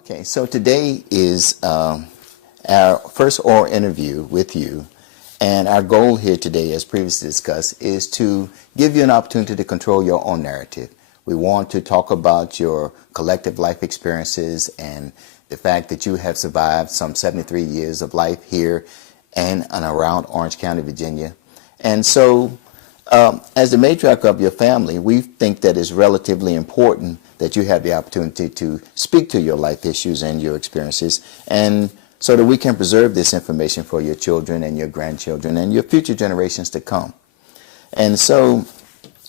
Okay, so today is our first oral interview with you, and our goal here today, as previously discussed, is to give you an opportunity to control your own narrative. We want to talk about your collective life experiences and the fact that you have survived some 73 years of life here and around Orange County, Virginia. And so, as the matriarch of your family, we think that it's relatively important that you have the opportunity to speak to your life issues and your experiences, and so that we can preserve this information for your children and your grandchildren and your future generations to come. And so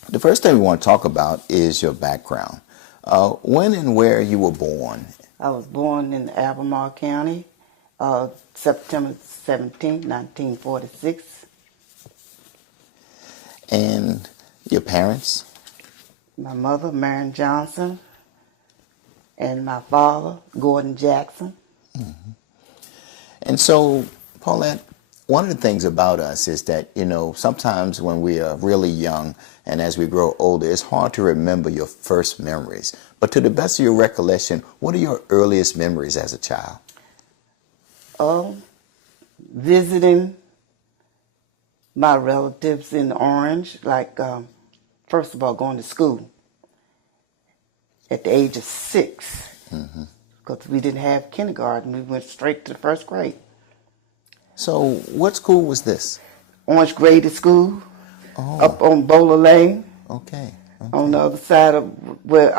the first thing we want to talk about is your background. When and where you were born? I was born in Albemarle County, September 17, 1946. And your parents? My mother, Marion Johnson, and my father, Gordon Jackson. Mm-hmm. And so, Paulette, one of the things about us is that, sometimes when we are really young and as we grow older, it's hard to remember your first memories. But to the best of your recollection, what are your earliest memories as a child? Visiting my relatives in Orange, first of all, going to school at the age of 6, because we didn't have kindergarten. We went straight to the first grade. So what school was this? Orange Graded School, up on Bowler Lane. Okay. On the other side of where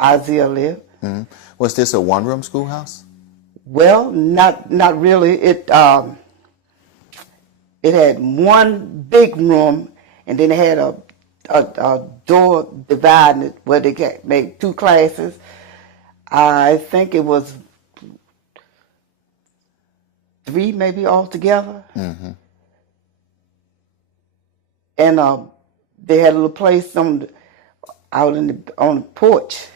Isaiah lived. Mm-hmm. Was this a one-room schoolhouse? Well, not really. It had one big room, and then it had a door dividing it where they made 2 classes. I think it was 3 maybe altogether. Mm-hmm. And they had a little place out on the porch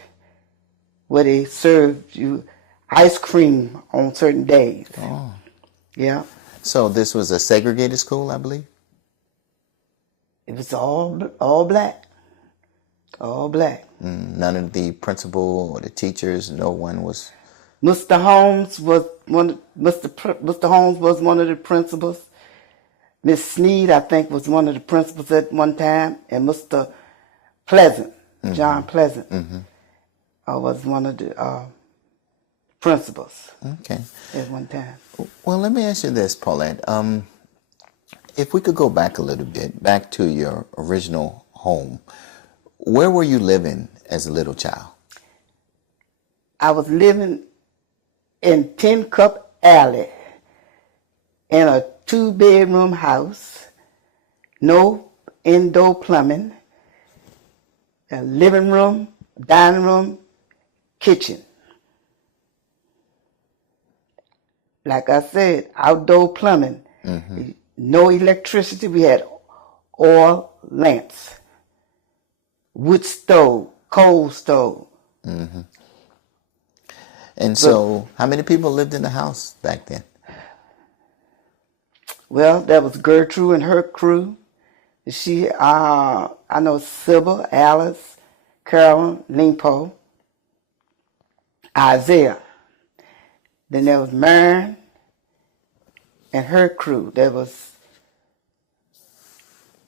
where they served you ice cream on certain days. Oh. Yeah. So this was a segregated school, I believe? It was all black. All black. None of the principal or the teachers, no one was... Mr. Holmes was Mr. Holmes was one of the principals. Miss Sneed, I think, was one of the principals at one time, and Mr. Pleasant, John Pleasant, was one of the principals. Okay. At one time. Well, let me ask you this, Paulette. If we could go back a little bit, back to your original home, where were you living as a little child? I was living in Tin Cup Alley in a 2-bedroom house, no indoor plumbing, a living room, dining room, kitchen. Like I said, outdoor plumbing, no electricity. We had oil lamps, wood stove, coal stove. Mm-hmm. And so, how many people lived in the house back then? Well, there was Gertrude and her crew. I know Sybil, Alice, Carolyn, Lingpo, Isaiah. Then there was Marion and her crew. There was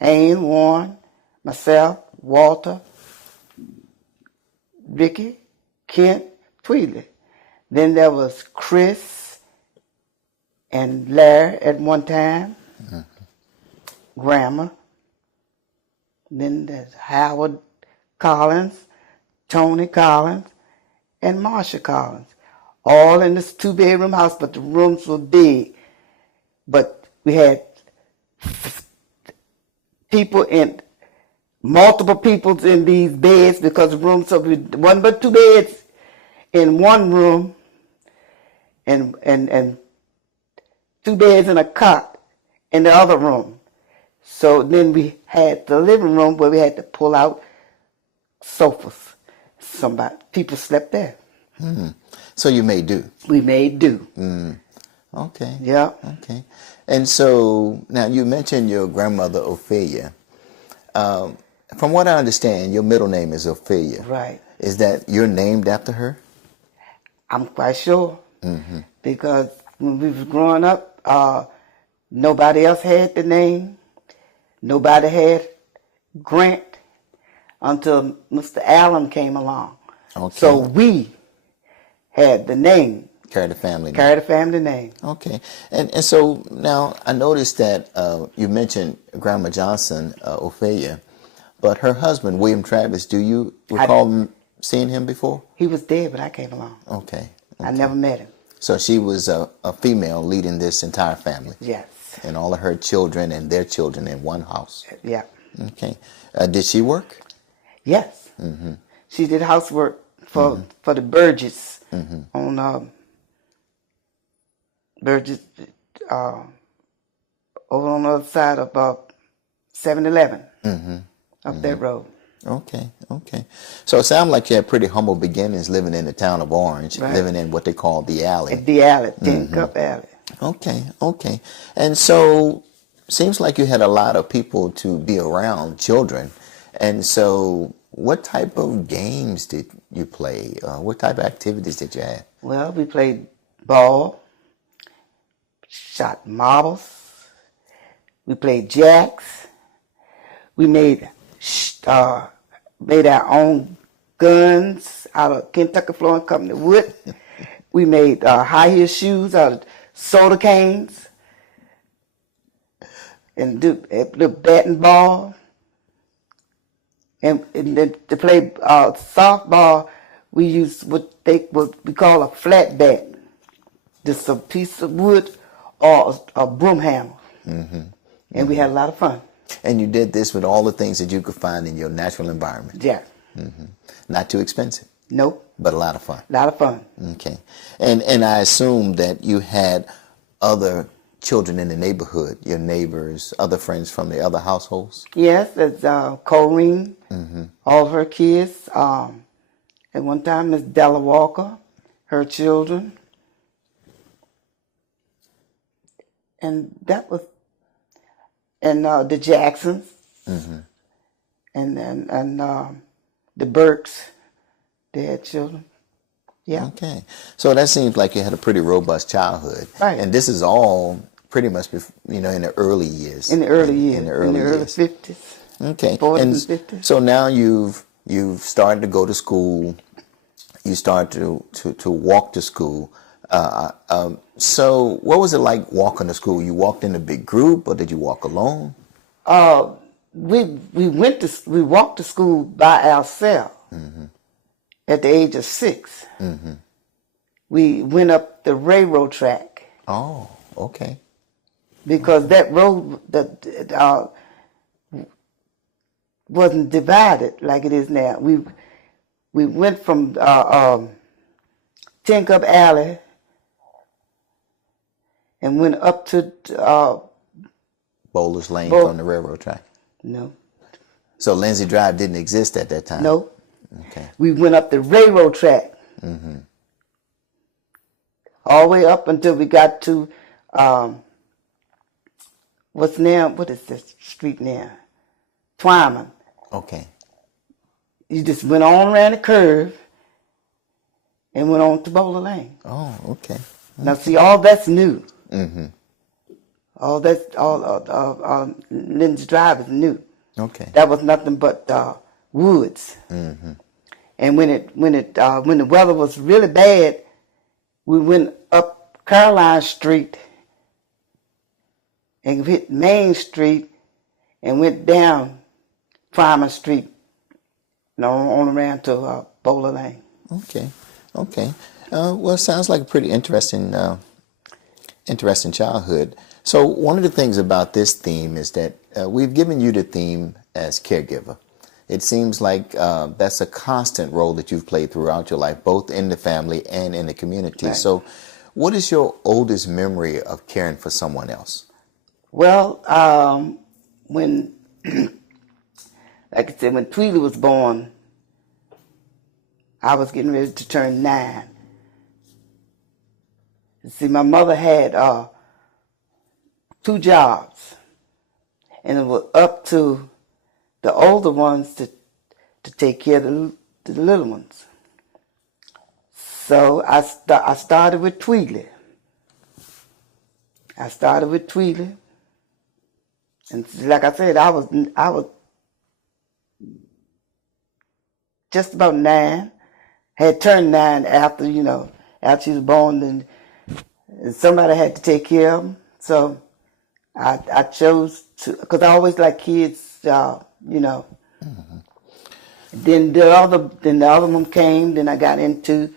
Anne, Warren, myself, Walter, Ricky, Kent, Tweedley. Then there was Chris and Larry at one time, Grandma. Then there's Howard Collins, Tony Collins, and Marsha Collins. All in this 2-bedroom house, but the rooms were big. But we had multiple people in these beds because the rooms, so one but 2 beds in one room, and 2 beds and a cot in the other room. So then we had the living room where we had to pull out sofas. People slept there. So you made do? We made do. Okay. Yeah. Okay. And so now you mentioned your grandmother Ophelia. From what I understand, your middle name is Ophelia. Right. Is that you're named after her? I'm quite sure. Because when we was growing up, nobody else had the name. Nobody had Grant until Mr. Allen came along. Okay. So we had the name. Carry the family name. Carry the family name. Okay. And so now I noticed that you mentioned Grandma Johnson, Ophelia, but her husband, William Travis, do you recall seeing him before? He was dead, but I came along. Okay. I never met him. So she was a female leading this entire family. Yes. And all of her children and their children in one house. Yeah. Okay. Did she work? Yes. She did housework for the Burgess on Burgess over on the other side of 7-Eleven up that road. Okay, okay. So it sounded like you had pretty humble beginnings living in the town of Orange, living in what they call the alley. The alley, 10 Cup Alley. Okay, okay. And so seems like you had a lot of people to be around, children. And so what type of games did you play? What type of activities did you have? Well, we played ball, shot marbles, we played jacks, we made our own guns out of Kentucky Flooring Company wood. We made high heel shoes out of soda cans, and do the bat and ball. And then to play softball, we used what we call a flat bat, just a piece of wood or a broom handle, and we had a lot of fun. And you did this with all the things that you could find in your natural environment. Yeah. Not too expensive. Nope. But a lot of fun. A lot of fun. Okay. And I assume that you had other children in the neighborhood, your neighbors, other friends from the other households? Yes, there's Corrine, all of her kids. At one time, Miss Della Walker, her children. And that was, and the Jacksons, and the Burks, they had children. Yeah. Okay. So that seems like you had a pretty robust childhood. Right. And this is all pretty much, in the early years. In the early years. In the early years. 50s. Okay. 40s and and 50s. So now you've started to go to school. You start to walk to school. So what was it like walking to school? You walked in a big group, or did you walk alone? We walked to school by ourselves at the age of 6. We went up the railroad track. Oh, okay. Because that road wasn't divided like it is now. We went from 10 Cup Alley and went up to Bowler's Lane from the railroad track. No. So Lindsay Drive didn't exist at that time? No. Okay. We went up the railroad track. All the way up until we got to what is this street now? Twyman. Okay. You just went on around the curve and went on to Bowler Lane. Oh, okay. Now see, all that's new. All Lindsay Drive is new. Okay. That was nothing but woods. And when the weather was really bad, we went up Caroline Street and hit Main Street and went down Primer Street and on around to Bowler Lane. Okay. Okay. Well, it sounds like a pretty interesting childhood. So one of the things about this theme is that we've given you the theme as caregiver. It seems like that's a constant role that you've played throughout your life, both in the family and in the community. Right. So what is your oldest memory of caring for someone else? Well, when, like I said, when Tweety was born, I was getting ready to turn 9. See, my mother had 2 jobs, and it was up to the older ones to take care of the little ones. So I started with Tweedley. And like I said, I was just about 9. Had turned 9 after after she was born, and somebody had to take care of them. So I chose to, because I always like kids, Mm-hmm. Then the other one came. Then I got into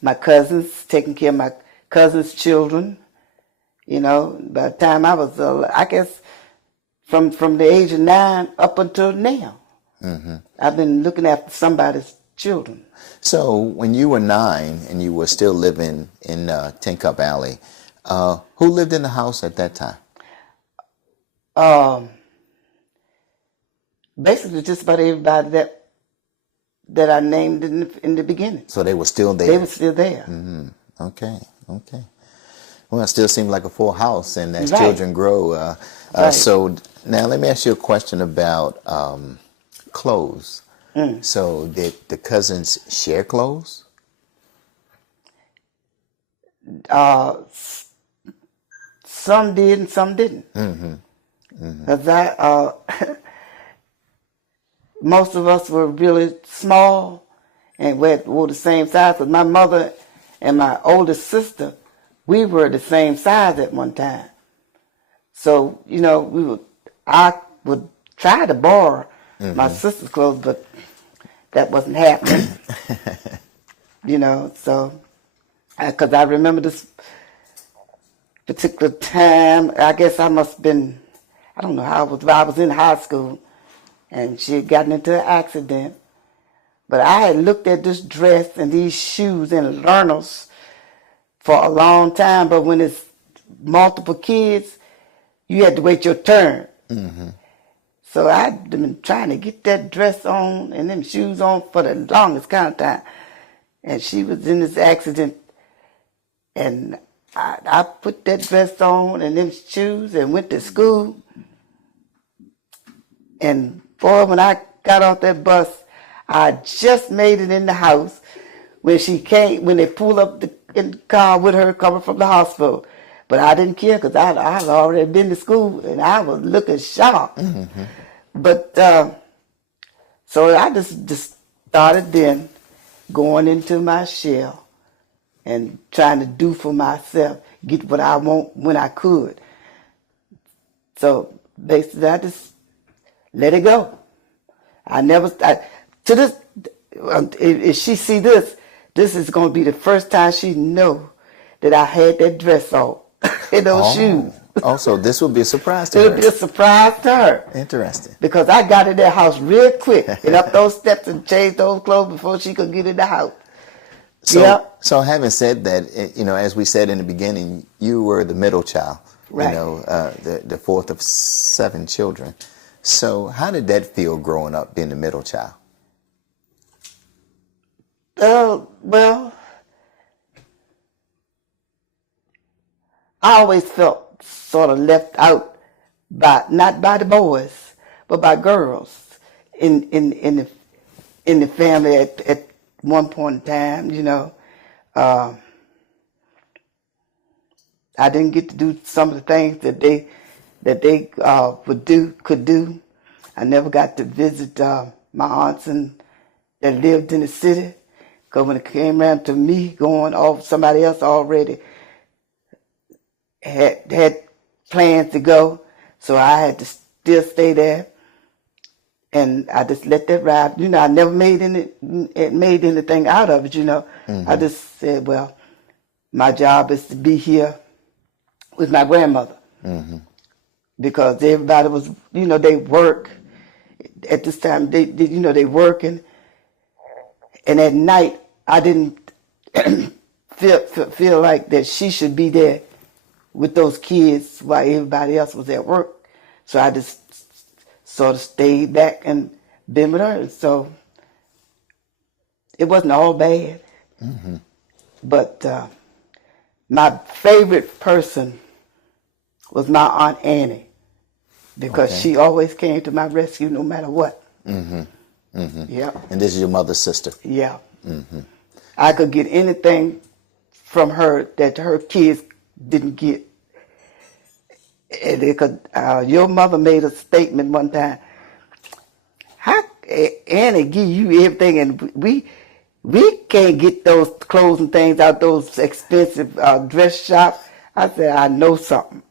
my cousins, taking care of my cousins' children. By the time I was, I guess, from the age of 9 up until now, Mm-hmm. I've been looking after somebody's children. So when you were 9 and you were still living in Tin Cup Alley, who lived in the house at that time? Basically, just about everybody that I named in the beginning. So they were still there? They were still there. Mm-hmm. Okay. Well, it still seems like a full house, and as Right. children grow. Right. So now let me ask you a question about clothes. So did the cousins share clothes? Some did and some didn't. Because most of us were really small and were the same size. Because my mother and my oldest sister, we were the same size at one time. So I would try to borrow my sister's clothes, but that wasn't happening. So because I remember this particular time, I guess I must have been, I don't know how I was in high school, and she had gotten into an accident. But I had looked at this dress and these shoes and learners for a long time, but when it's multiple kids, you had to wait your turn. So I'd been trying to get that dress on and them shoes on for the longest kind of time. And she was in this accident, and I put that dress on and them shoes and went to school. And boy, when I got off that bus, I just made it in the house when they pulled up in the car with her coming from the hospital. But I didn't care because I'd already been to school and I was looking sharp. But so I just started then going into my shell and trying to do for myself, get what I want when I could. So basically, I just let it go. If she see this is going to be the first time she know that I had that dress on and those shoes. Also, this will be a surprise to It'll her. be a surprise to her. Interesting. Because I got in that house real quick and up those steps and changed those clothes before she could get in the house. So having said that, as we said in the beginning, you were the middle child. Right. The fourth of 7 children. So how did that feel growing up, being the middle child? Well, I always felt sort of left out not by the boys, but by girls in the family at one point in time. I didn't get to do some of the things that they could do. I never got to visit my aunts that lived in the city. Because when it came around to me going off, somebody else already had plans to go. So I had to still stay there. And I just let that ride. I never made anything out of it, I just said, well, my job is to be here with my grandmother. Because everybody was, they work. At this time, they working. And at night, I didn't feel like that she should be there with those kids while everybody else was at work. So I just sort of stayed back and been with her. So it wasn't all bad. But my favorite person was my Aunt Annie, because she always came to my rescue no matter what. Yeah. And this is your mother's sister. Yeah. I could get anything from her that her kids didn't get. And your mother made a statement one time. How Annie give you everything, and we can't get those clothes and things out those expensive dress shops. I said, I know something.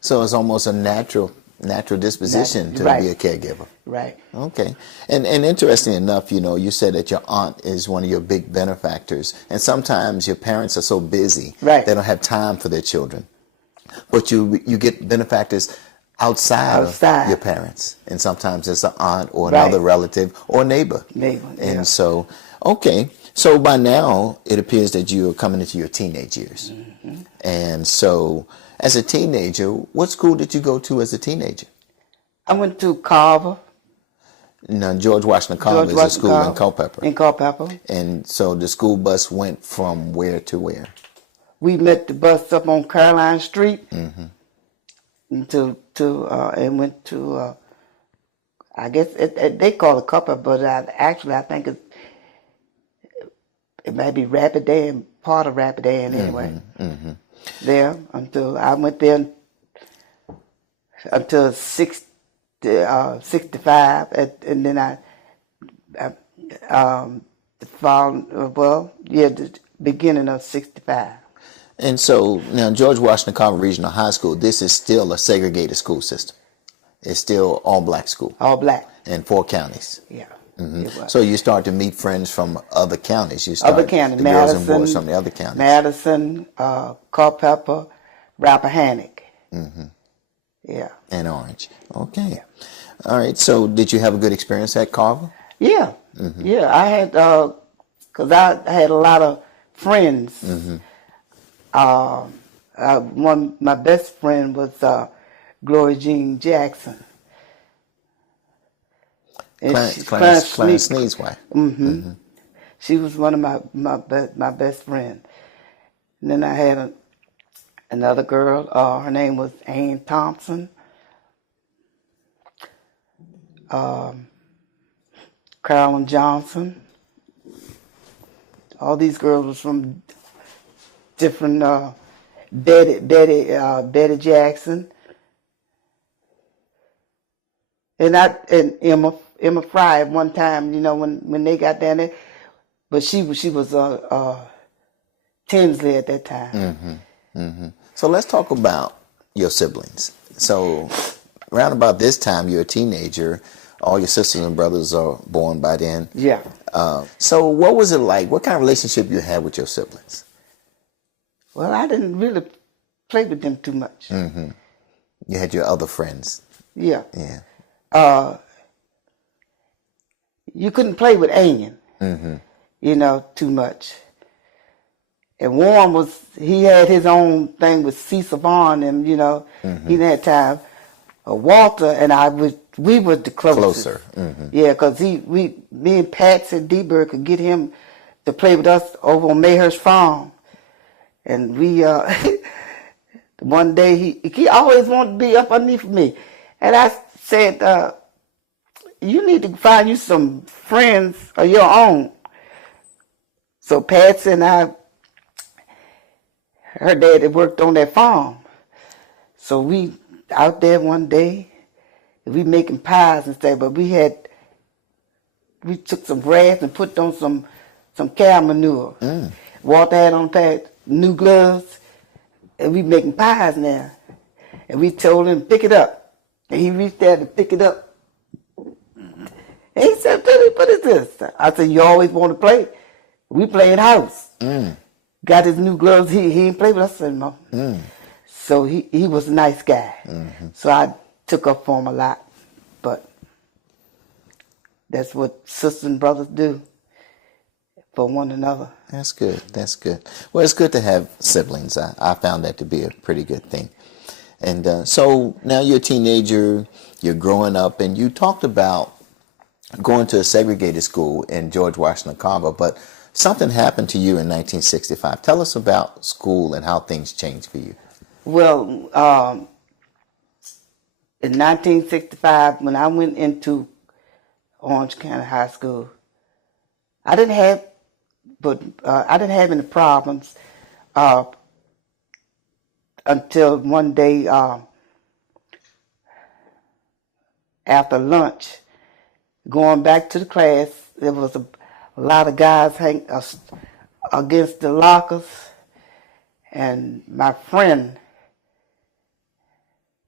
So it's almost a natural disposition to Right. be a caregiver. Right. Okay. And interesting enough, you said that your aunt is one of your big benefactors. And sometimes your parents are so busy, Right. they don't have time for their children. But you get benefactors outside of your parents. And sometimes it's an aunt or another relative or neighbor. And so, okay. So by now, it appears that you are coming into your teenage years. Mm-hmm. And so, as a teenager, what school did you go to as a teenager? I went to Carver. Now, George Washington Carver is a school in Culpeper. In Culpeper. And so the school bus went from where to where? We met the bus up on Caroline Street. Mm-hmm. And went to, I guess they call it Culpeper, but I think it might be Rapidan, part of Rapidan anyway. Mm-hmm. There until I went there until 65, and then the beginning of 65. And so now George Washington Carver Regional High School, this is still a segregated school system. It's still all black school. All black. In 4 counties. Yeah. Mm-hmm. So you start to meet friends from other counties. Other counties, the girls and boys from the other counties. Madison, Culpeper, Rappahannock. Mm-hmm. Yeah. And Orange. Okay. Yeah. All right. So did you have a good experience at Carver? Yeah. Mm-hmm. Yeah. I had, because I had a lot of friends. Mm-hmm. My best friend was Gloria Jean Jackson. Clarence Sneed's wife. Mm-hmm. Mm-hmm. She was one of my best friends. And then I had another girl. Her name was Ann Thompson. Carolyn Johnson. All these girls was from different. Betty Jackson. And Emma Fry at one time, when they got down there, but she was Tinsley at that time. Mm-hmm. Mm-hmm. So let's talk about your siblings. So around about this time, you're a teenager. All your sisters and brothers are born by then. Yeah. So what was it like? What kind of relationship you had with your siblings? Well, I didn't really play with them too much. Mm-hmm. You had your other friends. Yeah. Yeah. You couldn't play with Ann, too much. And Warren he had his own thing with Cecil Vaughn, and, he didn't have time. Walter and we were the closest. Closer. Mm-hmm. Yeah, because me and Patsy D-Bird could get him to play with us over on Mayhurst Farm. And we, one day he always wanted to be up underneath me. And I said, you need to find you some friends of your own. So Patsy and her daddy worked on that farm. So we out there one day, we making pies and stuff, but we took some grass and put on some cow manure. Mm. Walter had on new gloves, and we making pies now. And we told him, pick it up. And he reached out to pick it up. And he said, what is this? I said, you always want to play. We playing house. Mm. Got his new gloves. He ain't play with us anymore. Mm. So he was a nice guy. Mm-hmm. So I took up for him a lot. But that's what sisters and brothers do for one another. That's good. That's good. Well, it's good to have siblings. I found that to be a pretty good thing. And so now you're a teenager, you're growing up, and you talked about going to a segregated school in George Washington Carver, but something happened to you in 1965. Tell us about school and how things changed for you. Well, in 1965, when I went into Orange County High School, I didn't have, I didn't have any problems until one day after lunch, going back to the class. There was a lot of guys hanging against the lockers, and my friend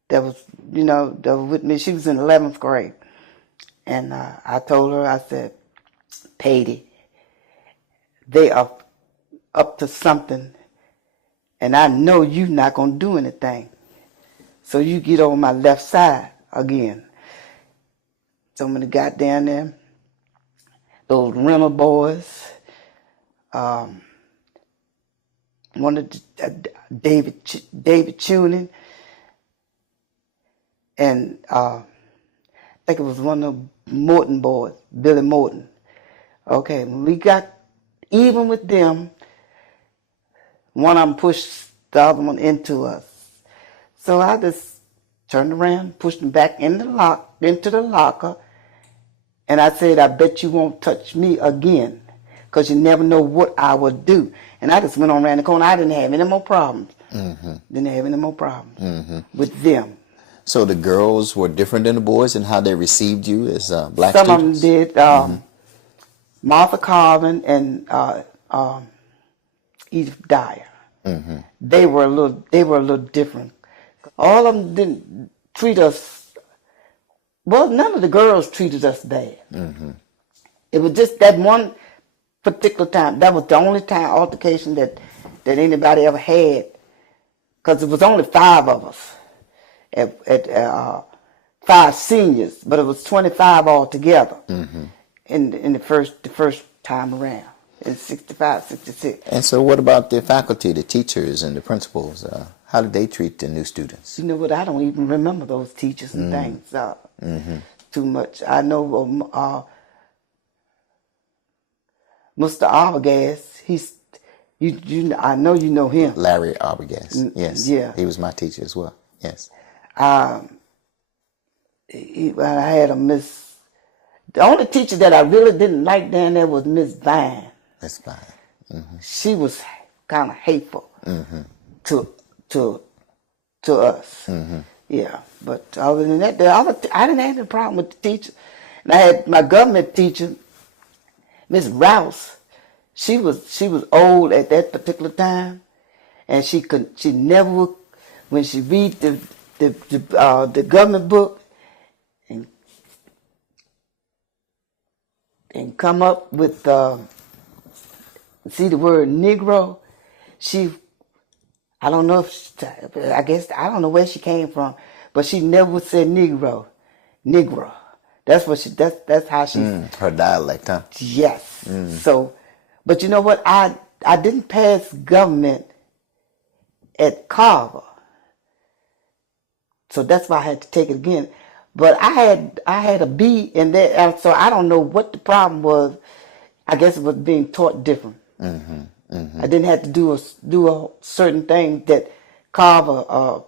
that was with me, she was in 11th grade, and I told her, I said, Patty, they are up to something, and I know you're not going to do anything. So you get on my left side again. So when I got down there, those rental boys, one of David Tuning, and I think it was one of Morton boys, Billy Morton. Okay, when we got even with them, one of them pushed the other one into us. So I just turned around, pushed him back into the locker, and I said, I bet you won't touch me again, because you never know what I would do. And I just went on around the corner. I didn't have any more problems. Didn't have any more problems with them. So the girls were different than the boys in how they received you as black Some students? of them did. Martha Carvin and Edith Dyer. They were a little different. All of them didn't treat us well. None of the girls treated us bad. It was just that one particular time. That was the only time altercation that anybody ever had, because it was only 5 of us at 5 seniors, but it was 25 altogether in the first time around. In 65, 66. And so what about the faculty, the teachers, and the principals? How did they treat the new students? You know what? I don't even remember those teachers and things too much. I know Mr. Arbogast. I know you know him. Larry Arbogast. Yes. Yeah. He was my teacher as well. Yes. I had a Miss. The only teacher that I really didn't like down there was Miss Vine. That's fine. She was kind of hateful to us. Yeah, but other than that, I didn't have any problem with the teacher. And I had my government teacher, Miss Rouse. She was old at that particular time, and she never, when she read the government book and come up with see the word Negro, I don't know I don't know where she came from, but she never said Negro. That's how she. Her dialect, huh? Yes. So, but you know what? I didn't pass government at Carver, so that's why I had to take it again. But I had a B in there, and so I don't know what the problem was. I guess it was being taught different. I didn't have to do a certain thing that Carver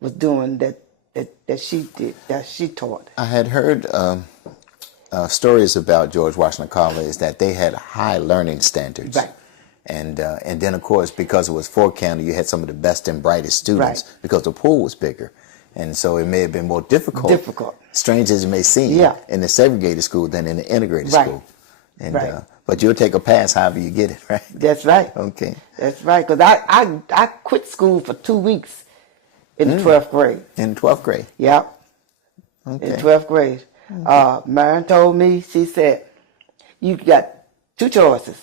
was doing that she did, that she taught. I had heard stories about George Washington Carver is that they had high learning standards. Right. And then, of course, because it was Fort County, you had some of the best and brightest students because the pool was bigger. And so it may have been more difficult, strange as it may seem, in the segregated school than in the integrated school. And, but you'll take a pass however you get it, right? That's right. Okay. That's right, because I quit school for 2 weeks in the 12th grade. In 12th grade? Yep. Okay. In 12th grade. Marion told me, she said, you got 2 choices,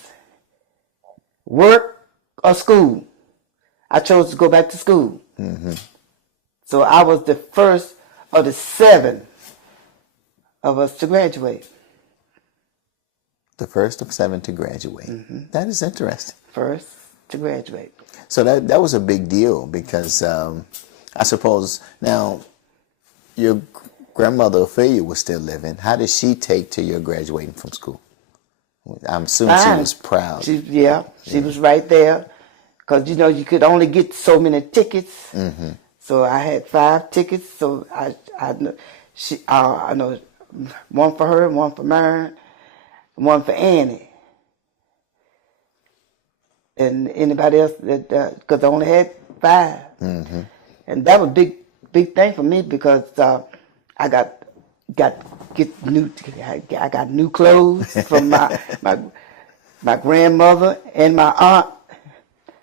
work or school. I chose to go back to school. So I was the first of the 7 of us to graduate. The first of 7 to graduate. That is interesting. First to graduate. So that was a big deal because I suppose now your grandmother Ophelia was still living. How did she take to your graduating from school? I'm assuming she was proud. She was right there, because you could only get so many tickets. So I had 5 tickets. So I know one for her and one for Marion. one for Annie. And anybody else that, because I only had 5. Mm-hmm. And that was big thing for me because I got new clothes from my grandmother and my aunt.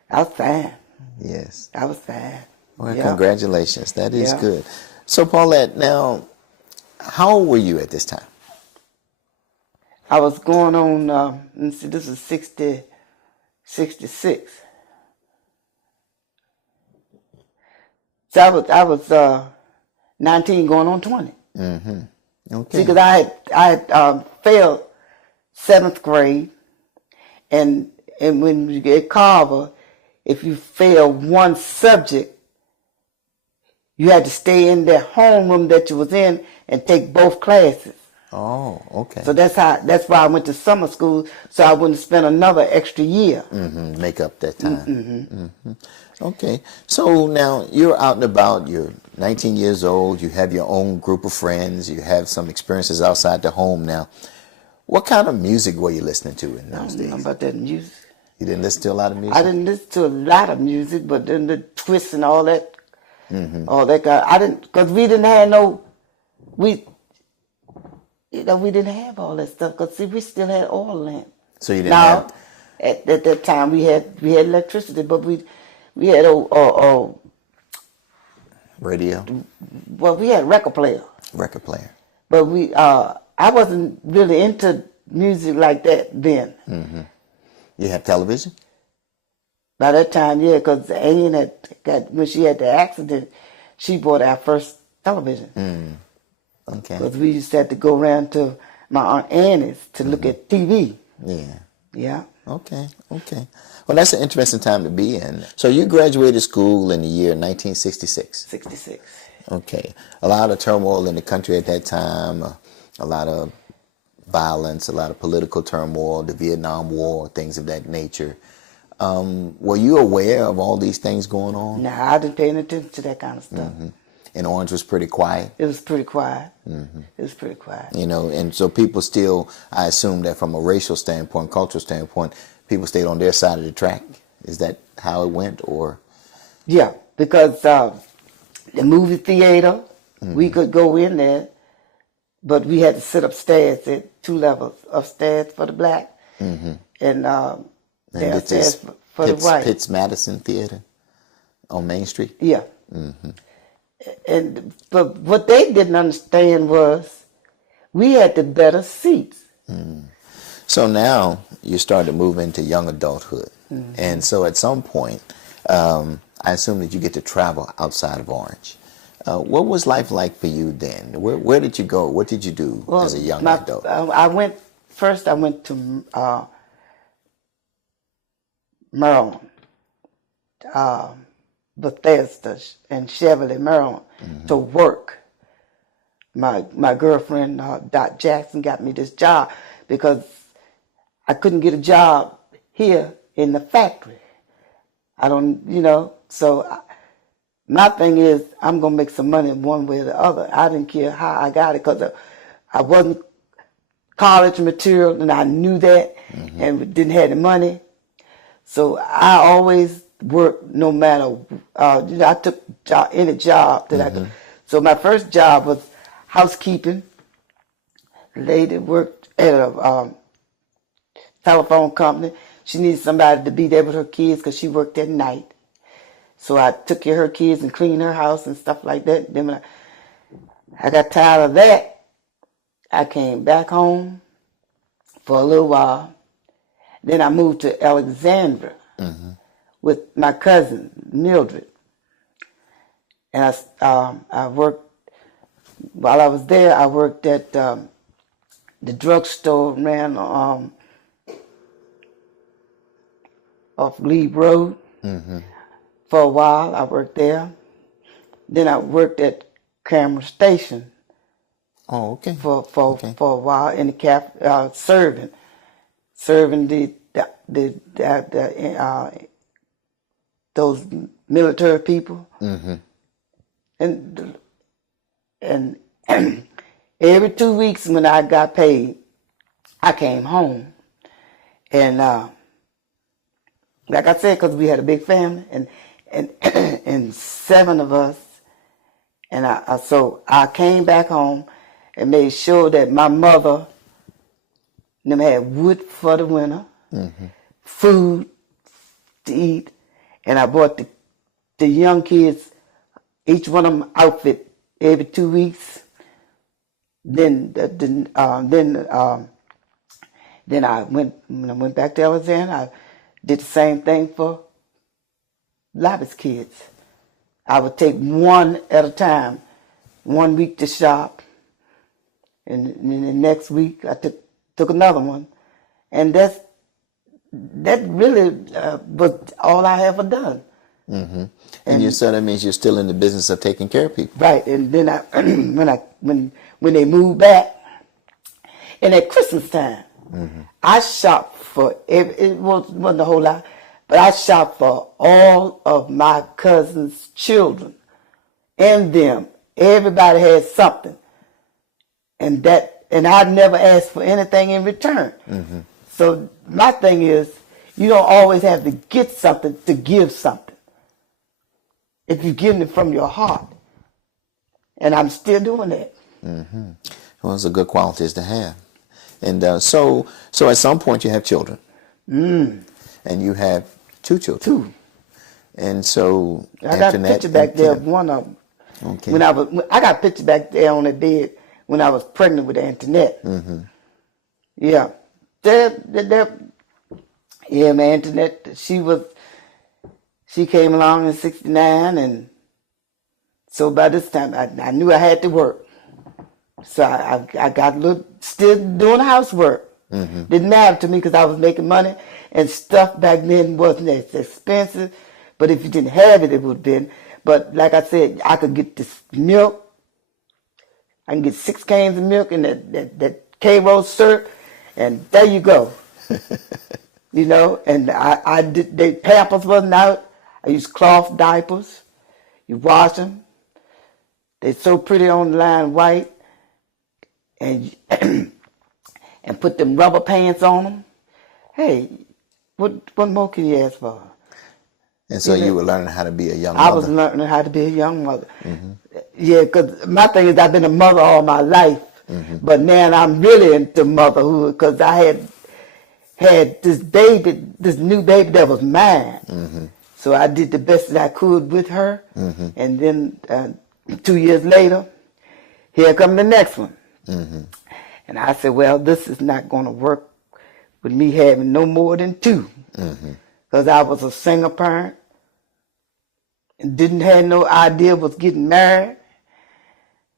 I was fine. Yes. I was fine. Well, Yeah. congratulations. That is Yeah. good. So, Paulette, now, how old were you at this time? I was going on, let's see, this is 66. So I was 19 going on 20. Mm-hmm. Okay. See, because I had failed 7th grade, and when you get Carver, if you fail one subject, you had to stay in the homeroom that you was in and take both classes. Oh, okay. So that's why I went to summer school, so I wouldn't spend another extra year. Mm-hmm. Make up that time. Mm-hmm. Okay. So now you're out and about. You're 19 years old. You have your own group of friends. You have some experiences outside the home now. What kind of music were you listening to in those I don't know days? about that music. You didn't listen to a lot of music? I didn't listen to a lot of music, but then the twists and all that, Mm-hmm. all that I didn't, because we didn't have we didn't have all that stuff. Because see, we still had oil lamp. So you didn't Now, have... at that time, we had electricity, but we had radio? we had record player. Record player. But I wasn't really into music like that then. Mm-hmm. You have television? By that time, yeah, because Annie when she had the accident, she bought our first television. Okay. Because we used to have to go around to my Aunt Annie's to look at TV. Yeah. Yeah. Okay. Well, that's an interesting time to be in. So you graduated school in the year 1966. 66. Okay. A lot of turmoil in the country at that time, a lot of violence, a lot of political turmoil, the Vietnam War, things of that nature. Were you aware of all these things going on? Nah, I didn't pay any attention to that kind of stuff. Mm-hmm. And Orange was pretty quiet? It was pretty quiet. Mm-hmm. It was pretty quiet. You know, and so people still, I assume that from a racial standpoint, cultural standpoint, people stayed on their side of the track. Is that how it went, or? Yeah, because the movie theater, we could go in there, but we had to sit upstairs at 2 levels, upstairs for the black, and downstairs for the white. Pitts Madison Theater on Main Street? Yeah. But what they didn't understand was we had the better seats. So now you start to move into young adulthood. And so at some point, I assume that you get to travel outside of Orange. What was life like for you then? Where did you go? What did you do as a young adult? I went to Maryland, Bethesda and Chevrolet, Maryland, to work. My girlfriend, Dot Jackson, got me this job because I couldn't get a job here in the factory. So my thing is I'm going to make some money one way or the other. I didn't care how I got it because I wasn't college material and I knew that and didn't have the money. So I always worked no matter, I took any job that I could. So my first job was housekeeping. The lady worked at a telephone company. She needed somebody to be there with her kids because she worked at night. So I took care of her kids and cleaned her house and stuff like that. Then when I got tired of that, I came back home for a little while. Then I moved to Alexandria with my cousin, Mildred. And I worked, while I was there, I worked at the drugstore, ran off Glebe Road. For a while, I worked there. Then I worked at Camera Station. Oh, okay. For a while in the serving those military people. And every 2 weeks when I got paid, I came home. And like I said, because we had a big family and and 7 of us, and so I came back home and made sure that my mother and them had wood for the winter, food to eat, and I bought the young kids each one of them outfit every 2 weeks. Then I went when I went back to Alexander. I did the same thing for Lobby's kids. I would take one at a time. 1 week to shop, and then the next week I took another one, and that really was all I ever done. Mm-hmm. And you said that means you're still in the business of taking care of people, right? And then when they moved back, and at Christmas time, I shopped for it wasn't a whole lot, but I shopped for all of my cousins' children and them. Everybody had something, and I never asked for anything in return. So my thing is, you don't always have to get something to give something. If you're giving it from your heart, and I'm still doing that. Well, those are good qualities to have. And so at some point you have children, and you have 2 children. 2. And so I got a picture back there of one of them. Okay. I got a picture back there on the bed when I was pregnant with Antoinette. Yeah, yeah, man, Antoinette. She came along in '69, and so by this time I knew I had to work. So I got a little, still doing housework. Didn't matter to me because I was making money, and stuff back then wasn't as expensive. But if you didn't have it, it would have been. But like I said, I could get this milk. I can get 6 cans of milk and that K-Rose syrup, and there you go. You know, and I did. The Pampers wasn't out. I used cloth diapers. You wash them. They're so pretty on the line, white, and and put them rubber pants on them. Hey, what more can you ask for? And so you were learning how to be a young mother. I was learning how to be a young mother. Yeah, because my thing is I've been a mother all my life, but now I'm really into motherhood because I had this new baby that was mine. So I did the best that I could with her, and then 2 years later, here come the next one. And I said, well, this is not going to work with me having no more than 2. Because I was a single parent and didn't have no idea was getting married.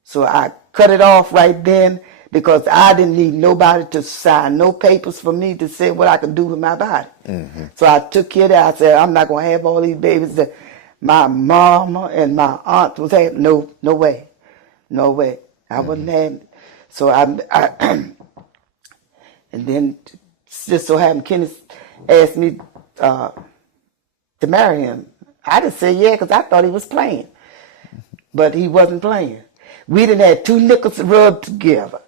So I cut it off right then because I didn't need nobody to sign no papers for me to say what I could do with my body. So I took care of that. I said, I'm not going to have all these babies that my mama and my aunt was having. No way. No way. I wasn't having. So I and then just so happened Kenneth asked me to marry him. I just said yeah because I thought he was playing, but he wasn't playing. We didn't have 2 nickels to rub together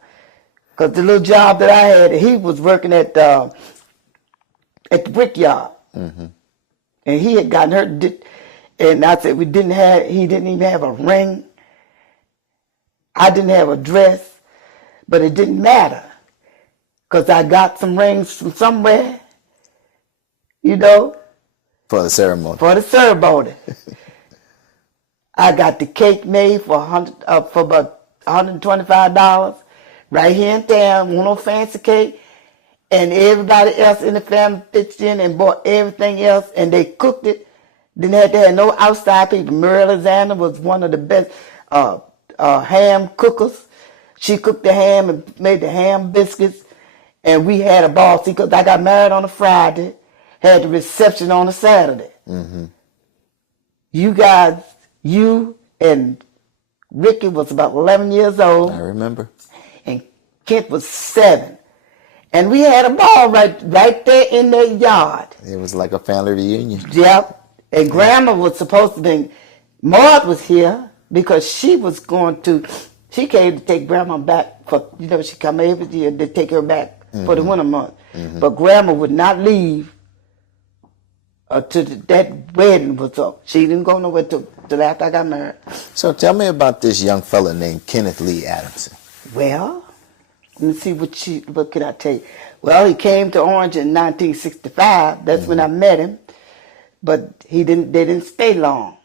because the little job that I had, he was working at the brickyard, and he had gotten hurt. And I said he didn't even have a ring. I didn't have a dress, but it didn't matter because I got some rings from somewhere, you know. For the ceremony. For the ceremony. I got the cake made for about $125 right here in town, one of fancy cake, and everybody else in the family pitched in and bought everything else, and they cooked it. Didn't have to have no outside people. Mary Alexander was one of the best ham cookers. She cooked the ham and made the ham biscuits, and we had a ball. See, because I got married on a Friday, had the reception on a Saturday. You guys, you and Ricky was about 11 years old. I remember. And Kent was 7. And we had a ball right there in their yard. It was like a family reunion. Yep. And Grandma was supposed to be, Maud was here because she came to take Grandma back for, she come every year to take her back for the winter months. But Grandma would not leave until that wedding was up. She didn't go nowhere till after I got married. So tell me about this young fella named Kenneth Lee Adamson. Well, let me see what can I tell you. Well, he came to Orange in 1965. That's when I met him. But they didn't stay long.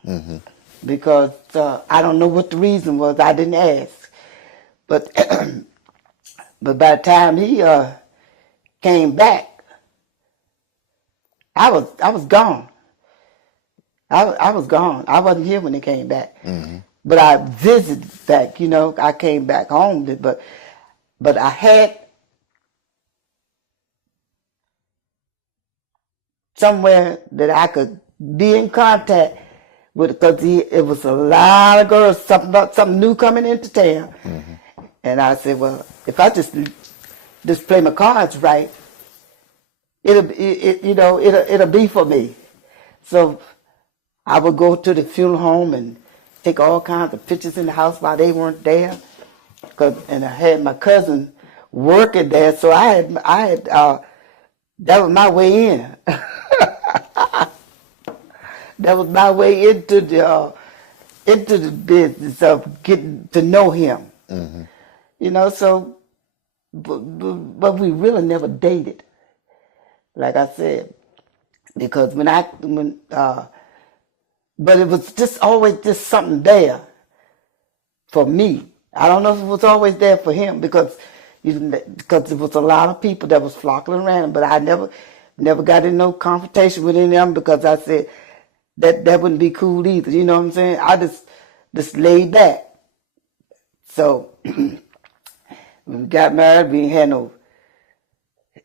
Because I don't know what the reason was. I didn't ask. But but by the time he came back, I was gone. I was gone. I wasn't here when he came back. But I visited back. I came back home. But I had somewhere that I could be in contact with, because it was a lot of girls, something new coming into town. And I said, well, if I just play my cards right, it'll be for me. So I would go to the funeral home and take all kinds of pictures in the house while they weren't there. And I had my cousin working there, so I had that was my way in. That was my way into the business of getting to know him. So, but we really never dated, like I said, because but it was just always just something there for me. I don't know if it was always there for him, because there was a lot of people that was flocking around him, but I never got in no confrontation with any of them, because I said that wouldn't be cool either. You know what I'm saying? I just laid back. So when we got married, we had no.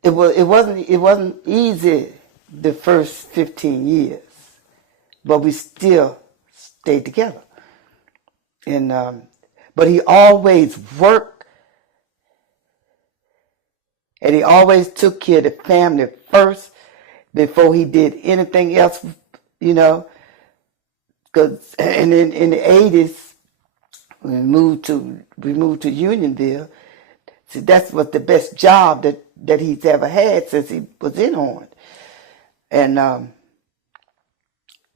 It wasn't easy the first 15 years, but we still stayed together. And but he always worked, and he always took care of the family first before he did anything else. Because in the 80s, we moved to Unionville. See, that was the best job that he's ever had since he was in Orange. And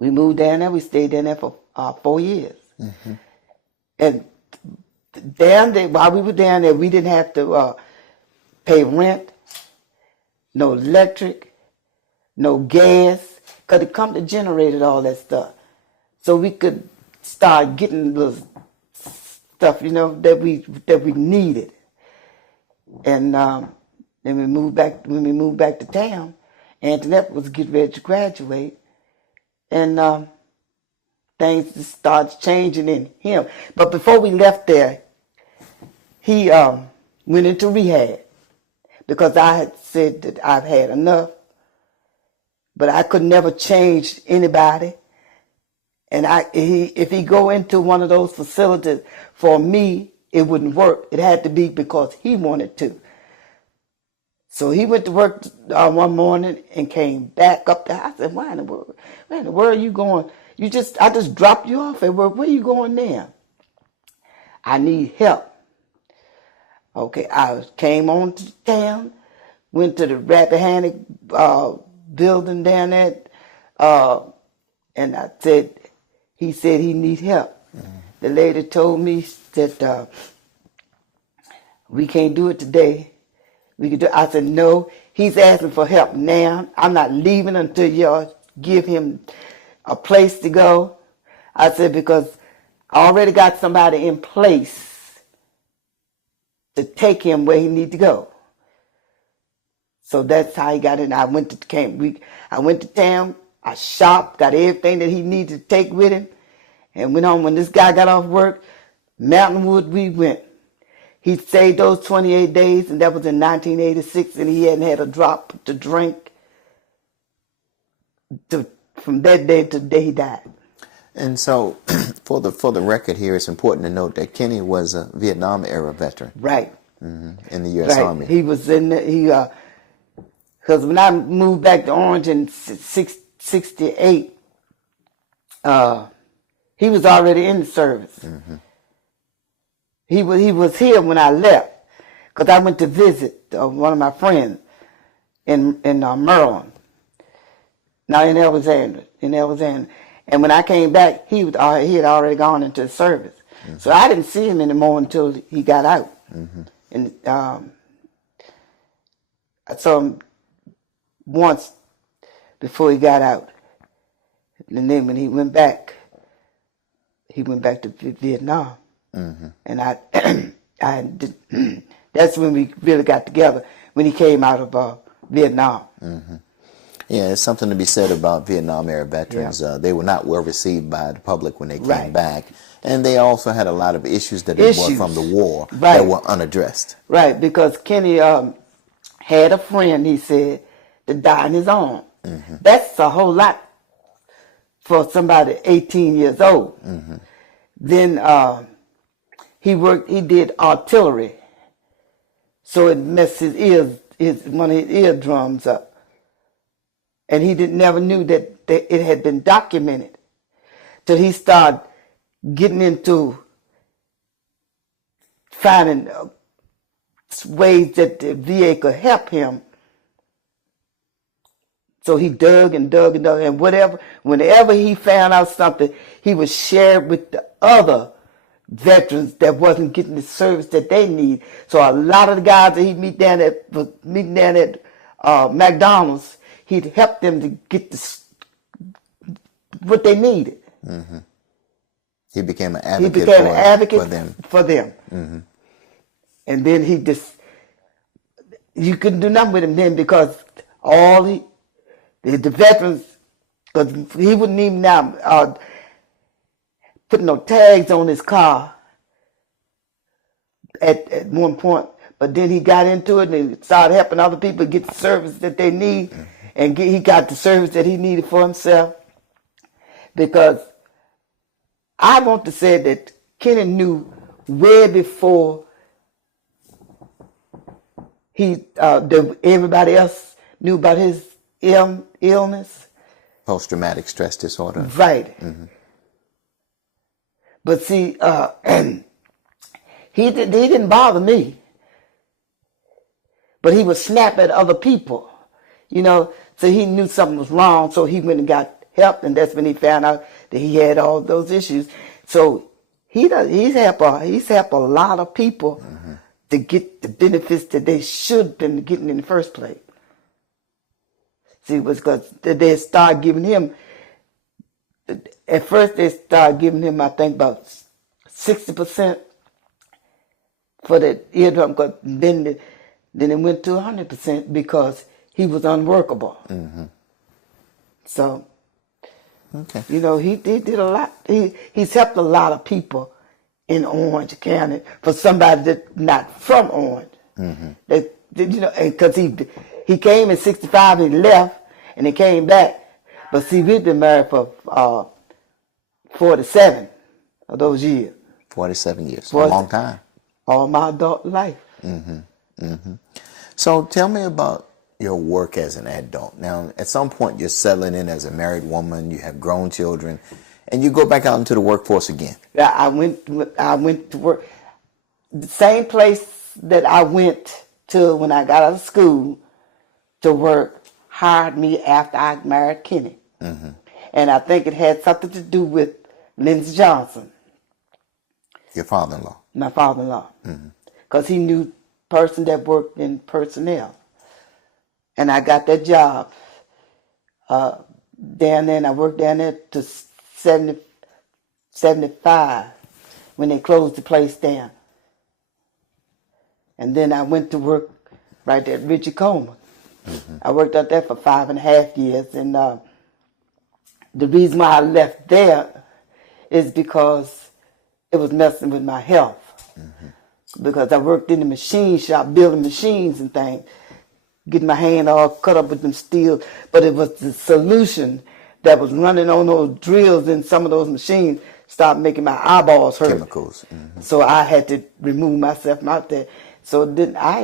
we moved down there. We stayed down there for 4 years. And down there, while we were down there, we didn't have to pay rent, no electric, no gas, because the company generated all that stuff. So we could start getting the stuff, that we needed. And then when we moved back to town, Antoinette was getting ready to graduate, and things just started changing in him. But before we left there, he went into rehab, because I had said that I've had enough, but I could never change anybody. And if he go into one of those facilities, for me, it wouldn't work. It had to be because he wanted to. So he went to work one morning and came back up there. I said, why in the world are you going? I just dropped you off at work. Where are you going now? I need help. Okay, I came on to town, went to the Rappahannock building down there, and he said he need help. The lady told me that we can't do it today. I said, no, he's asking for help now. I'm not leaving until y'all give him a place to go. I said, because I already got somebody in place to take him where he need to go. So that's how he got in. I went to town, I shopped, got everything that he needed to take with him, and went home. When this guy got off work, Mountainwood we went. He stayed those 28 days, and that was in 1986, and he hadn't had a drop to drink from that day to the day he died. And so, for the record here, it's important to note that Kenny was a Vietnam era veteran, right? In the U.S. Army. He was in because when I moved back to Orange in '68, he was already in the service. He was here when I left, because I went to visit one of my friends in Maryland, now in Alexandria. And when I came back, he had already gone into the service. Mm-hmm. So I didn't see him anymore until he got out. Mm-hmm. And I saw him once before he got out. And then when he went back to Vietnam. Mm-hmm. And that's when we really got together, when he came out of Vietnam. Mm-hmm. Yeah, it's something to be said about Vietnam-era veterans. Yeah. They were not well received by the public when they came back. And they also had a lot of issues that they brought from the war that were unaddressed. Right, because Kenny had a friend, he said, that died in his arm. Mm-hmm. That's a whole lot for somebody 18 years old. Mm-hmm. Then he did artillery. So it messed his ears, one of his eardrums up. And he never knew that it had been documented till he started getting into finding ways that the VA could help him. So he dug and whenever he found out something, he would share it with the other veterans that wasn't getting the service that they need. So a lot of the guys that he meeting down at McDonald's, he'd help them to get what they needed. Mm-hmm. He became an advocate, for them. Mm-hmm. And then you couldn't do nothing with him then, because the veterans, because he wouldn't even now put no tags on his car at one point. But then he got into it and started helping other people get the service that they need. Mm-hmm. And he got the service that he needed for himself. Because I want to say that Kenny knew way before everybody else knew about his illness. Post-traumatic stress disorder. Right. Mm-hmm. But see, he didn't bother me. But he would snap at other people, So he knew something was wrong, so he went and got help, and that's when he found out that he had all those issues. So he's helped a lot of people mm-hmm. to get the benefits that they should have been getting in the first place. See, it was because they started giving him, at first they started giving him, I think, about 60% for the eardrum, but then it went to 100% because he was unworkable. Mm-hmm. So, okay. He did a lot. He's helped a lot of people in Orange County for somebody that's not from Orange. Mm-hmm. Because he came in 65 and he left, and he came back. But see, we've been married for 47 of those years. 47 years, a long time. All my adult life. Mm-hmm. Mm-hmm. So tell me about your work as an adult. Now, at some point, you're settling in as a married woman, you have grown children, and you go back out into the workforce again. Yeah, I went to work. The same place that I went to when I got out of school to work hired me after I married Kenny. Mm-hmm. And I think it had something to do with Lindsey Johnson. Your father-in-law? My father-in-law. Because he knew person that worked in personnel. And I got that job down there, and I worked down there to 75 when they closed the place down. And then I went to work right there at Richie Coleman. Mm-hmm. I worked out there for 5.5 years, and the reason why I left there is because it was messing with my health. Mm-hmm. Because I worked in the machine shop, building machines and things, getting my hand all cut up with them steel. But it was the solution that was running on those drills in some of those machines started making my eyeballs hurt. Chemicals. Mm-hmm. So I had to remove myself from out there. So then I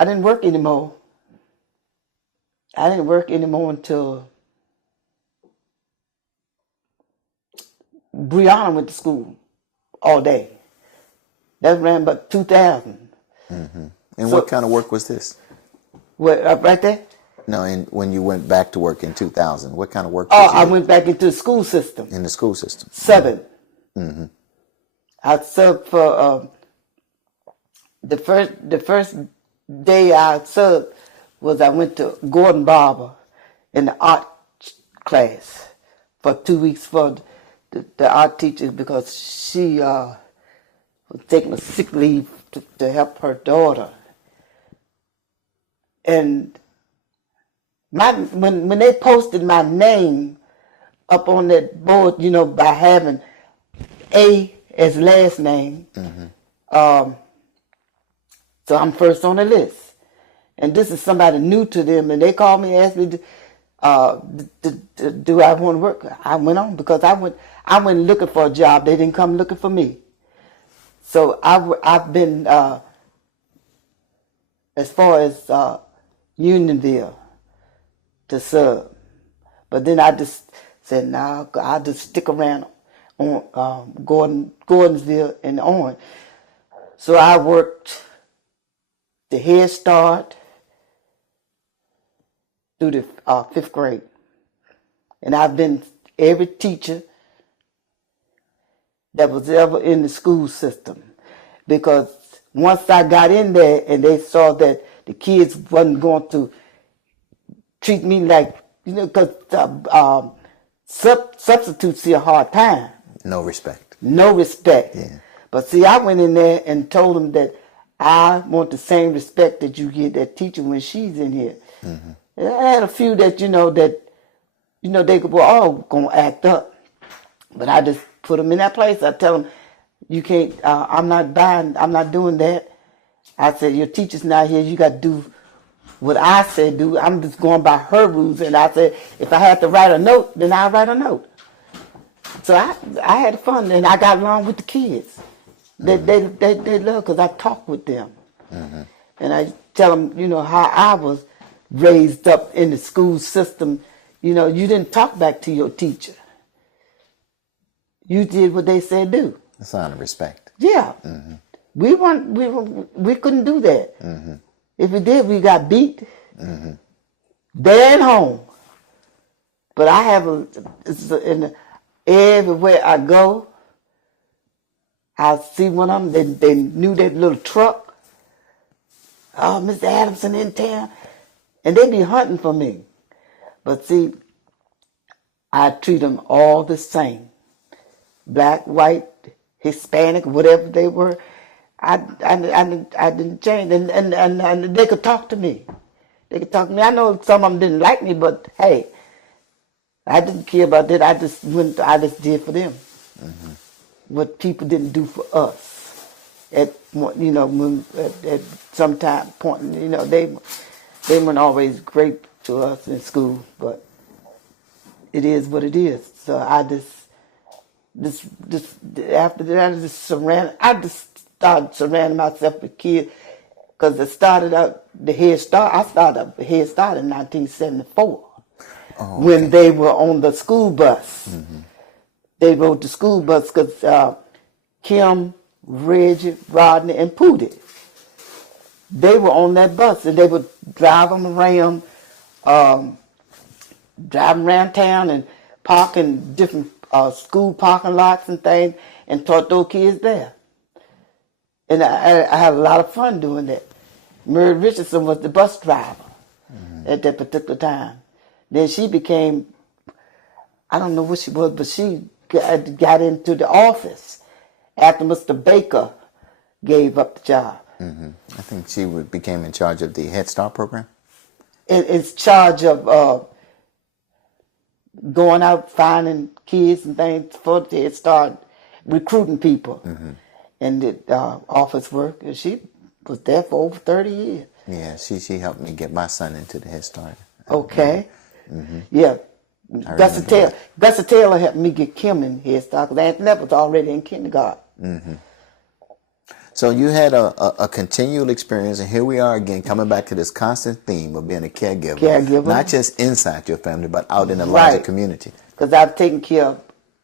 didn't work anymore. I didn't work anymore until Brianna went to school all day. That ran about 2000. Mm-hmm. And what kind of work was this? What, right there? No, and when you went back to work in 2000, what kind of work Oh, did you I do? went back into the school system. In the school system? 7. I served for the first day I served was I went to Gordon Barber in the art class for 2 weeks for the art teacher because she was taking a sick leave to help her daughter. And when they posted my name up on that board, you know, by having A as last name, so I'm first on the list. And this is somebody new to them, and they called me and asked me, do I want to work? I went on because I went looking for a job. They didn't come looking for me. So I've been as far as Unionville to serve, but then I just said, "No, I'll just stick around on Gordonsville and on." So I worked the Head Start through the 5th grade, and I've been every teacher that was ever in the school system, because once I got in there and they saw that the kids wasn't going to treat me like, you know, because substitutes see a hard time. No respect. No respect. Yeah. But see, I went in there and told them that I want the same respect that you get that teacher when she's in here. And I had a few that, they were all going to act up. But I just put them in that place. I tell them, you can't, I'm not doing that. I said, your teacher's not here. You got to do what I said do. I'm just going by her rules. And I said, if I had to write a note, then I'll write a note. So I had fun, and I got along with the kids. They love because I talk with them. And I tell them, how I was raised up in the school system. You didn't talk back to your teacher. You did what they said do. A sign of respect. Yeah. We couldn't do that. If we did, we got beat. There and home. But I have everywhere I go, I see one of them. They knew that little truck. Oh, Mr. Adamson in town, and they be hunting for me. But see, I treat them all the same. Black, white, Hispanic, whatever they were, I didn't change, and they could talk to me. They could talk to me. I know some of them didn't like me, but hey, I didn't care about that. I just did for them what people didn't do for us. At some time point, they weren't always great to us in school, but it is what it is. So I just after that, I just started surrounding myself with kids, because I started out the Head Start. I started up the Head Start in 1974 when they were on the school bus. They rode the school bus because Kim, Reggie, Rodney, and Pootie, they were on that bus, and they would drive them around, town and park in different school parking lots and things, and taught those kids there. And I had a lot of fun doing that. Mary Richardson was the bus driver at that particular time. Then she became, I don't know what she was, but she got into the office after Mr. Baker gave up the job. I think she became in charge of the Head Start program. In charge of going out finding kids and things for the Head Start, recruiting people, and the office work. And she was there for over 30 years. Yeah, she helped me get my son into the Head Start. Okay. Yeah. Gussie Taylor helped me get Kim in Head Start, because Aunt Nep was already in kindergarten. So you had a continual experience, and here we are again, coming back to this constant theme of being a caregiver. Not just inside your family, but out in the larger community. Because I've taken care of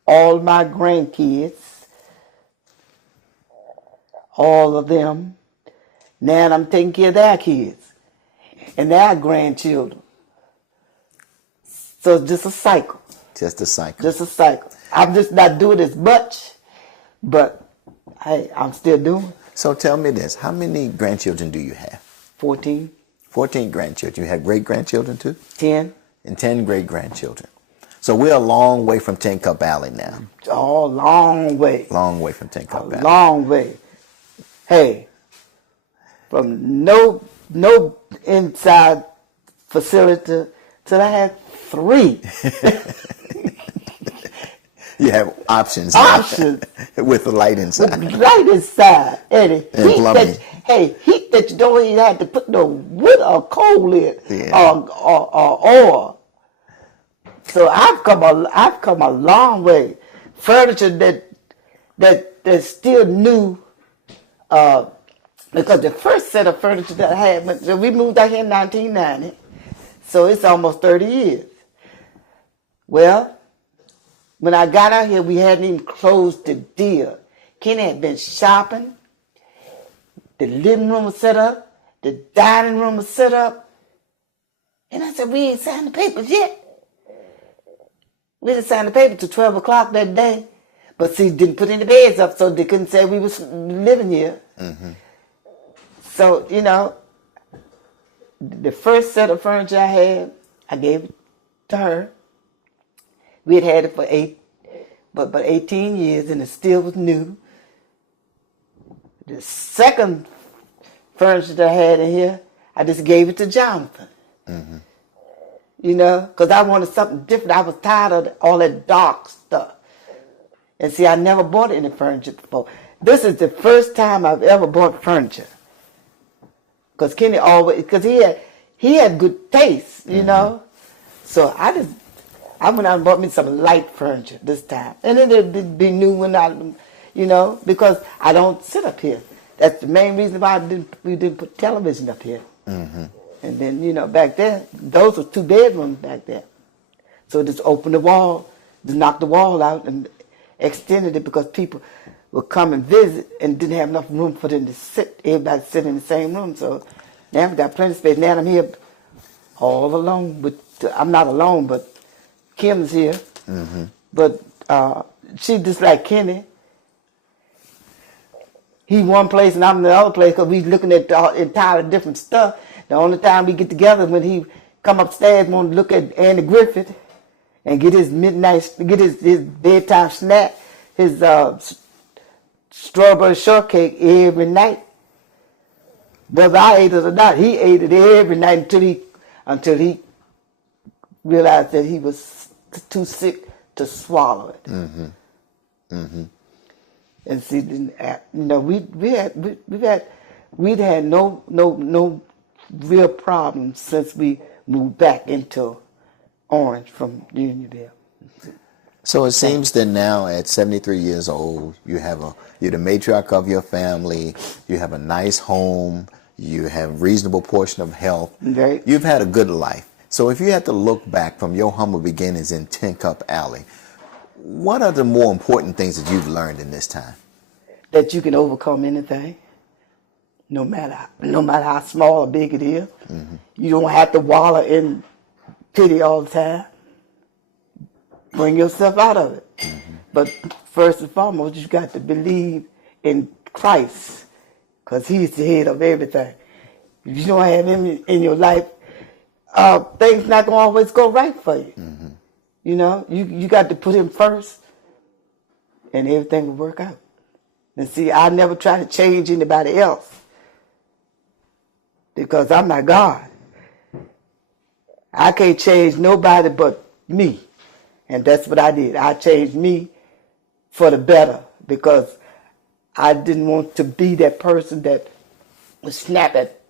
all my grandkids, all of them, Now I'm taking care of their kids and their grandchildren. So it's just a cycle. Just a cycle. Just a cycle. I'm just not doing as much, but I'm still doing. So tell me this. How many grandchildren do you have? 14. 14 grandchildren. You have great-grandchildren too? 10. And 10 great-grandchildren. So we're a long way from Tin Cup Alley now. Oh, long way. Long way from Tin Cup Alley. Long way. Hey, from no inside facility till I had 3. You have options. Options. With the light inside. With the light inside. And heat plumbing. heat that you don't even have to put no wood or coal in, Yeah. or oil. So I've come a long way. Furniture that's still new, because the first set of furniture that I had, we moved out here in 1990, so it's almost 30 years. Well, when I got out here, we hadn't even closed the deal. Kenny had been shopping. The living room was set up. The dining room was set up. And I said, we ain't signed the papers yet. We didn't sign the paper till 12 o'clock that day. But see, didn't put any beds up, so they couldn't say we was living here. Mm-hmm. So, the first set of furniture I had, I gave it to her. We had it for 18 years, and it still was new. The second furniture that I had in here, I just gave it to Jonathan. Mm-hmm. Because I wanted something different. I was tired of all that dark stuff. And see, I never bought any furniture before. This is the first time I've ever bought furniture. Because Kenny because he had good taste, Mm-hmm. So I went out and bought me some light furniture this time. And then it'd be new when because I don't sit up here. That's the main reason why we didn't put television up here. Mm-hmm. And then, back there, those were 2 bedrooms back there. So just opened the wall, just knocked the wall out and extended it because people would come and visit and didn't have enough room for them to sit. Everybody sit in the same room. So now we got plenty of space. Now I'm here all alone. I'm not alone, but Kim's here. Mm-hmm. But she just like Kenny. He one place and I'm in the other place because we looking at entirely different stuff. The only time we get together when he come upstairs want to look at Andy Griffith and get his his bedtime snack, his strawberry shortcake every night. Whether I ate it or not, he ate it every night until he realized that he was too sick to swallow it. Mm-hmm. Mm-hmm. And see, we'd had no real problems since we moved back into Orange from Unionville. So it seems that now at 73 years old, you're the matriarch of your family, you have a nice home, you have a reasonable portion of health. Right. You've had a good life. So if you had to look back from your humble beginnings in Tin Cup Alley, what are the more important things that you've learned in this time? That you can overcome anything, no matter how small or big it is. Mm-hmm. You don't have to wallow in pity all the time. Bring yourself out of it. Mm-hmm. But first and foremost, you got to believe in Christ, because He's the head of everything. If you don't have Him in your life, things not gonna always go right for you. Mm-hmm. You got to put Him first, and everything will work out. And see, I never try to change anybody else, because I'm not God. I can't change nobody but me. And that's what I did. I changed me for the better, because I didn't want to be that person that would snap at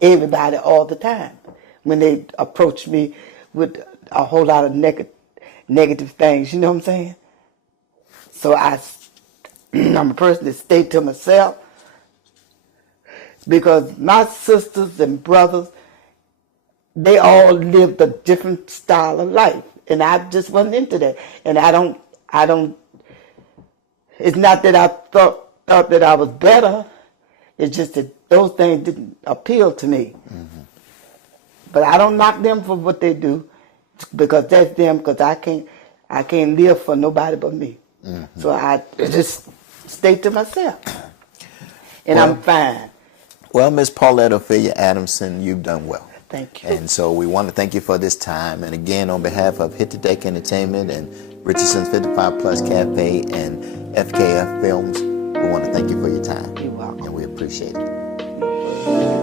everybody all the time when they approach me with a whole lot of negative things. You know what I'm saying? So I'm a person that stay to myself, because my sisters and brothers, they all lived a different style of life, and I just wasn't into that. And I don't. It's not that I thought that I was better. It's just that those things didn't appeal to me. But I don't knock them for what they do, because that's them. Because I can't live for nobody but me. So I just stay to myself, and I'm fine. Well, Miss Paulette Ophelia Adamson, you've done well. Thank you. And so we want to thank you for this time. And again, on behalf of HTD Entertainment and Richardson's 55 Plus Cafe and FKF Films, we want to thank you for your time. You're welcome. And we appreciate it.